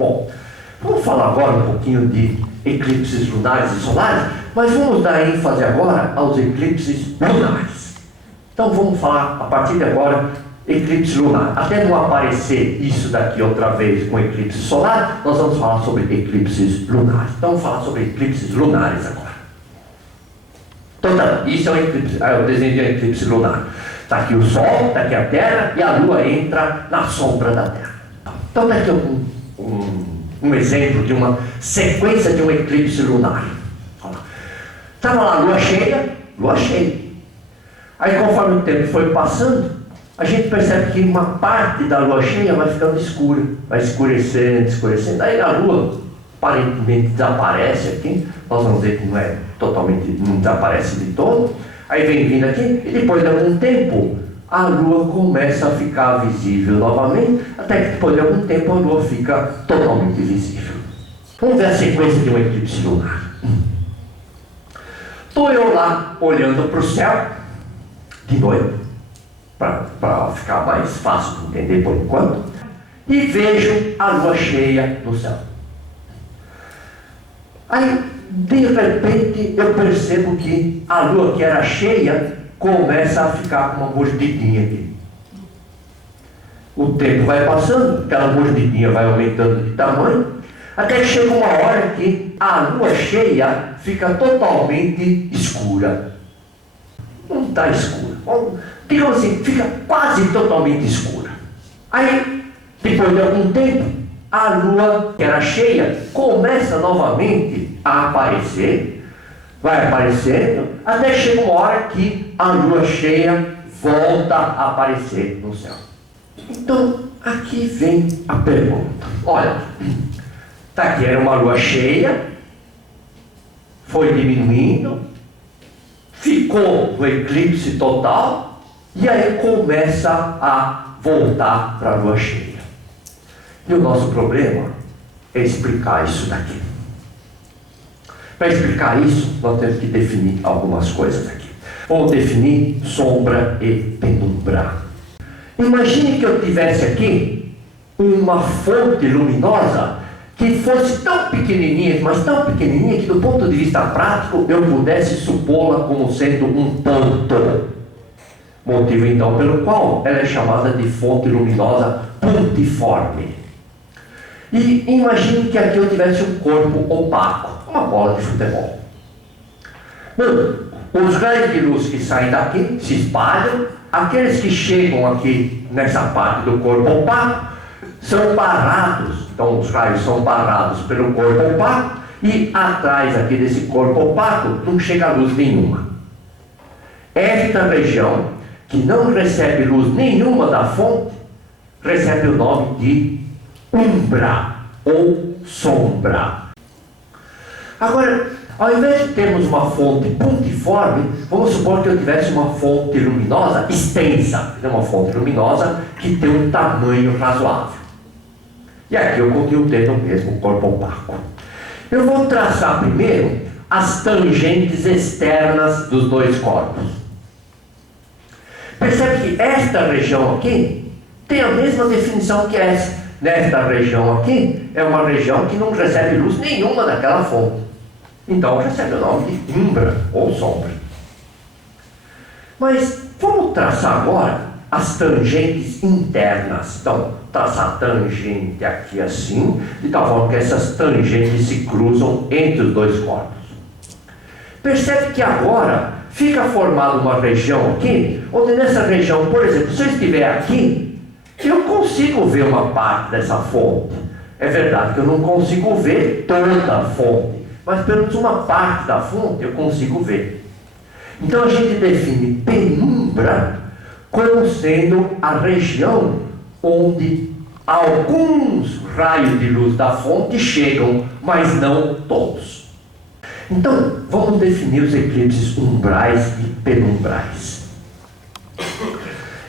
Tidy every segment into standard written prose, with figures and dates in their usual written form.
Bom, vamos falar agora um pouquinho de eclipses lunares e solares, mas vamos dar ênfase agora aos eclipses lunares. Então vamos falar a partir de agora eclipse lunar. Até não aparecer isso daqui outra vez com eclipse solar, nós vamos falar sobre eclipses lunares. Então vamos falar sobre eclipses lunares agora. Então tá, isso é um eclipse, eu desenhei um eclipse lunar. Está aqui o Sol, está aqui a Terra e a Lua entra na sombra da Terra. Então está aqui um exemplo de uma sequência de um eclipse lunar. Estava lá a Lua cheia. Aí conforme o tempo foi passando, a gente percebe que uma parte da Lua cheia vai ficando escura, vai escurecendo. Aí a Lua aparentemente desaparece aqui. Nós vamos ver que não é totalmente, não desaparece de todo. Aí vem vindo aqui, e depois de algum tempo, a Lua começa a ficar visível novamente, até que depois de algum tempo a Lua fica totalmente visível. Vamos ver a sequência de um eclipse lunar. Estou eu lá olhando para o céu, de noite, para ficar mais fácil de entender por enquanto, e vejo a Lua cheia no céu. Aí, de repente, eu percebo que a Lua que era cheia começa a ficar com uma mordidinha aqui. O tempo vai passando, aquela mordidinha vai aumentando de tamanho, até que chega uma hora que a Lua cheia fica totalmente escura. Não está escura. Digamos assim, fica quase totalmente escura. Aí, depois de algum tempo, a Lua que era cheia começa novamente a aparecer, vai aparecendo, até que chega uma hora que a Lua cheia volta a aparecer no céu. Então, aqui vem a pergunta. Olha, tá aqui, era uma Lua cheia, foi diminuindo, ficou no eclipse total, e aí começa a voltar para a Lua cheia. E o nosso problema é explicar isso daqui. Para explicar isso, nós temos que definir algumas coisas aqui. Vamos definir sombra e penumbra. Imagine que eu tivesse aqui uma fonte luminosa que fosse tão pequenininha, mas tão pequenininha que do ponto de vista prático eu pudesse supô-la como sendo um ponto. Motivo então pelo qual ela é chamada de fonte luminosa pontiforme. E imagine que aqui eu tivesse um corpo opaco, uma bola de futebol. Bom, os raios de luz que saem daqui se espalham, aqueles que chegam aqui nessa parte do corpo opaco são barrados, então os raios são barrados pelo corpo opaco, e atrás aqui desse corpo opaco não chega luz nenhuma. Esta região, que não recebe luz nenhuma da fonte, recebe o nome de umbra ou sombra. Agora, ao invés de termos uma fonte pontiforme, vamos supor que eu tivesse uma fonte luminosa extensa, uma fonte luminosa que tem um tamanho razoável. E aqui eu continuo tendo o mesmo corpo opaco. Eu vou traçar primeiro as tangentes externas dos dois corpos. Percebe que esta região aqui tem a mesma definição que essa. Nesta região aqui, é uma região que não recebe luz nenhuma daquela fonte. Então recebe o nome de umbra ou sombra. Mas vamos traçar agora as tangentes internas. Então, traçar a tangente aqui assim, de tal forma que essas tangentes se cruzam entre os dois corpos. Percebe que agora fica formada uma região aqui, onde nessa região, por exemplo, se eu estiver aqui, eu consigo ver uma parte dessa fonte. É verdade que eu não consigo ver toda a fonte, mas pelo menos uma parte da fonte eu consigo ver. Então a gente define penumbra como sendo a região onde alguns raios de luz da fonte chegam, mas não todos. Então vamos definir os eclipses umbrais e penumbrais.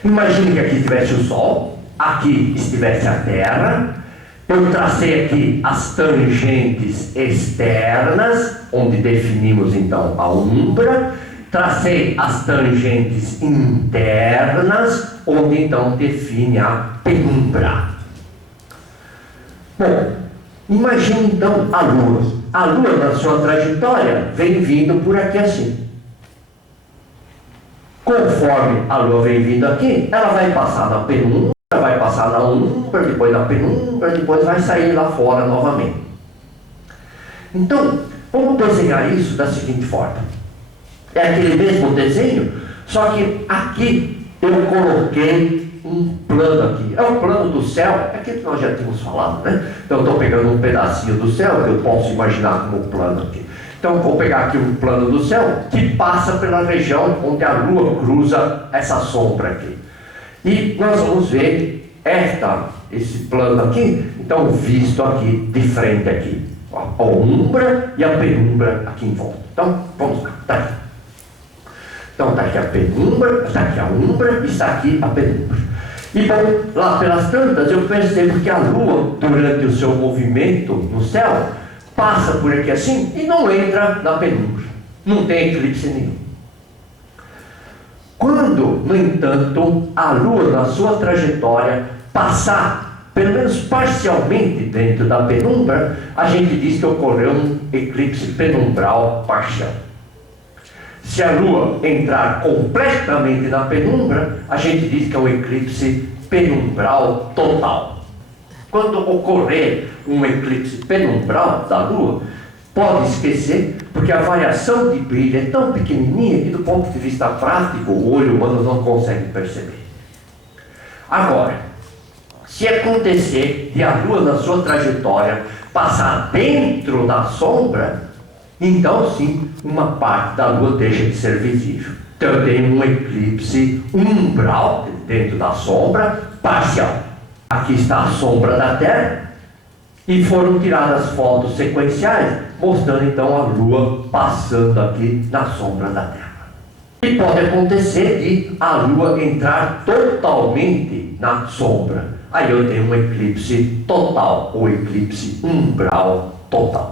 Imagine que aqui estivesse o Sol, aqui estivesse a Terra. Eu tracei aqui as tangentes externas, onde definimos então a umbra. Tracei as tangentes internas, onde então define a penumbra. Bom, Imagine então a Lua. A Lua, na sua trajetória, vem vindo por aqui assim. Conforme a Lua vem vindo aqui, ela vai passar na penumbra, vai passar na umbra, depois na penumbra, depois vai sair lá fora novamente. Então, vamos desenhar isso da seguinte forma. É aquele mesmo desenho, só que aqui eu coloquei um plano aqui. É o plano do céu, é aquilo que nós já tínhamos falado, né? Então eu estou pegando um pedacinho do céu que eu posso imaginar como plano aqui. Então eu vou pegar aqui um plano do céu que passa pela região onde a Lua cruza essa sombra aqui. E nós vamos ver esse plano aqui, então visto aqui de frente aqui. A umbra e a penumbra aqui em volta. Então vamos lá, tá aqui. Então está aqui a penumbra, está aqui a umbra e está aqui a penumbra. E bom, lá pelas tantas eu percebo que a Lua, durante o seu movimento no céu, passa por aqui assim e não entra na penumbra. Não tem eclipse nenhum. Quando, no entanto, a Lua, na sua trajetória, passar, pelo menos parcialmente, dentro da penumbra, a gente diz que ocorreu um eclipse penumbral parcial. Se a Lua entrar completamente na penumbra, a gente diz que é um eclipse penumbral total. Quando ocorrer um eclipse penumbral da Lua, pode esquecer, porque a variação de brilho é tão pequenininha que do ponto de vista prático o olho humano não consegue perceber. Agora, se acontecer de a Lua na sua trajetória passar dentro da sombra, então sim, uma parte da Lua deixa de ser visível. Então eu tenho um eclipse umbral dentro da sombra parcial. Aqui está a sombra da Terra e foram tiradas fotos sequenciais mostrando então a Lua passando aqui na sombra da Terra. E pode acontecer de a Lua entrar totalmente na sombra. Aí eu tenho um eclipse total, ou eclipse umbral total.